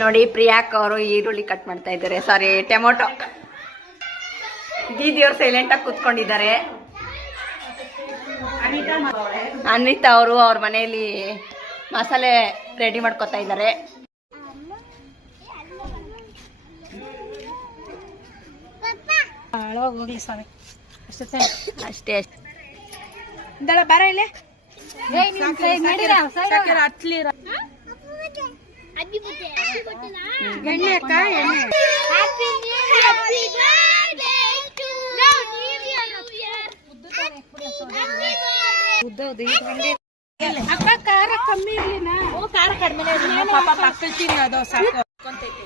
ನೋಡಿ ಪ್ರಿಯಾಕ್ ಅವರು ಈರುಳ್ಳಿ ಕಟ್ ಮಾಡ್ತಾ ಇದ್ದಾರೆ. ಸಾರಿ ಟೊಮೊಟೊ. ದೀದಿಯವ್ರು ಸೈಲೆಂಟ್ ಆಗಿ ಕೂತ್ಕೊಂಡಿದ್ದಾರೆ. ಅನಿತಾ ಅವರು ಅವ್ರ ಮನೆಯಲ್ಲಿ ಮಸಾಲೆ ರೆಡಿ ಮಾಡ್ಕೊತಾ ಇದ್ದಾರೆ. ಅಷ್ಟೇ ಅಷ್ಟೇ ಬರ ಇಲ್ಲೇ. ಹತ್ಲಿ ಎಣ್ಣೆ ಅಕ್ಕ ಎಣ್ಣೆ ಉದ್ದೌದು ಅಕ್ಕ ಖಾರ ಕಮ್ಮಿ ಇರ್ಲಿನ ಖಾರ ಕಡಿಮೆ ಪಾಪ ಪಕ್ಕದಲ್ಲಿ ತಿನ್ನೋದು ಸಾಕು ಕೊಂತೈತಿ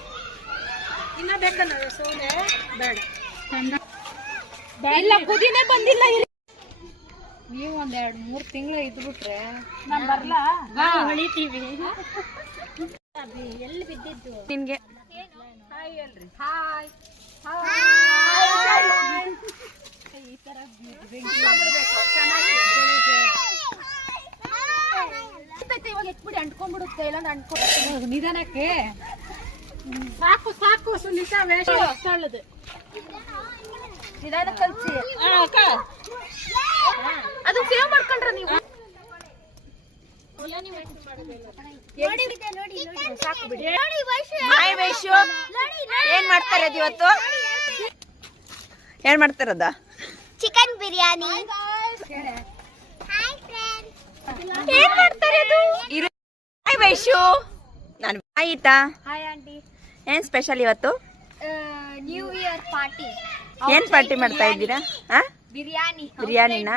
ಇನ್ನ ಬೇಕನ್ನ ಸೋನೆ ಬೇಡ ಇಲ್ಲ ಕುದಿನೇ ಬಂದಿಲ್ಲ ಇಲ್ಲಿ ನೀವು ಒಂದ್ ಎರಡ್ ಮೂರ್ ತಿಂಗಳು ಇದ್ಬಿಟ್ರೆ ನಾನ್ ಬರ್ಲಾ? ಹೊಳಿತೀವಿ. ಎಲ್ಲಿ ಬಿದ್ದಿದ್ದು? ನಿನ್ಗೆ. ಹಾಯ್ ಅಲ್ರಿ ಹಾಯ್. ಈ ತರ ಇವಾಗ ಎತ್ಬಿಡಿ ಅಂಟ್ಕೊಂಡ್ಬಿಡುತ್ತೆ. ಇಲ್ಲ ಅಂಟ್ಕೊಂಡು ನಿಧಾನಕ್ಕೆ. ಸಾಕು ಸಾಕು ಸುನಿತಾ ವೇಷ ಸಳ್ಳದು ನಿಧಾನ ಕಲ್ಸಿ ಅಕ್ಕ. ನೀವು? ಏನ್ ಮಾಡ್ತಾರೆ ಇವತ್ತು? ಏನ್ ಮಾಡ್ತಾರದ? ಚಿಕನ್ ಬಿರಿಯಾನಿ. ಏನ್ ಮಾಡ್ತಾರೆ ಹಾಯ್ ವೈಶು. ನಾನು ಆಯ್ತಾ ಏನ್ ಸ್ಪೆಷಲ್ ಇವತ್ತು? ನ್ಯೂ ಇಯರ್ ಪಾರ್ಟಿ ಏನ್ ಪಾರ್ಟಿ ಮಾಡ್ತಾ ಇದ್ದೀರಾ? ಬಿರಿಯಾನಿ. ಬಿರಿಯಾನಿನಾ?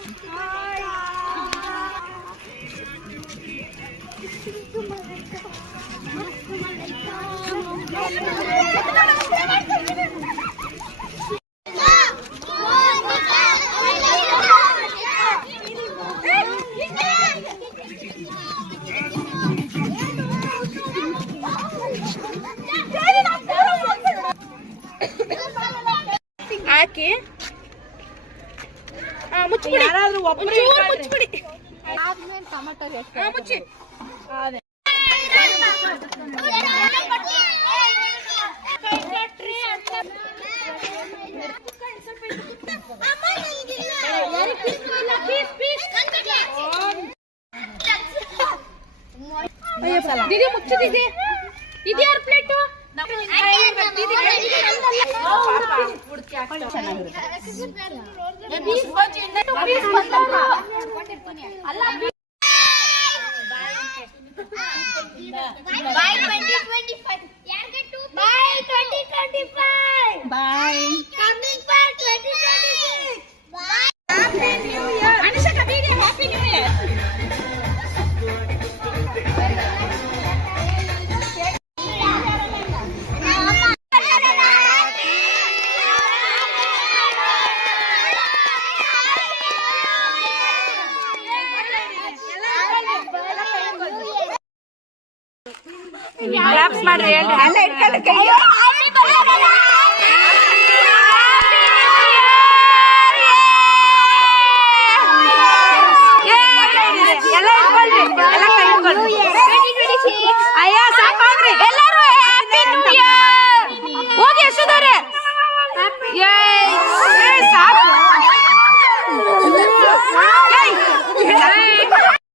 ಹಾಕಿ ಮುಚ್ಚಿಬಿಡಿ ಯಾರಾದ್ರೂ ಒಬ್ಬರು ಮುಚ್ಚಿಬಿಡಿ ಆದ್ಮೇಲೆ ಟೊಮೆಟೊ ಮುಚ್ಚಿ ಅದೇ ದೀದಿ ಮುಚ್ಚು ದೀದಿ ಟ್ವೆಂಟಿ ಟ್ವೆಂಟಿ ಫೈವ್ ಯಾರಿಗೆ 2025. ಬಾಯ್ 2025. ಗ್ರಾಪ್ಸ್ ಮಾಡ್ರಿ ಹೇಳ್ರಿ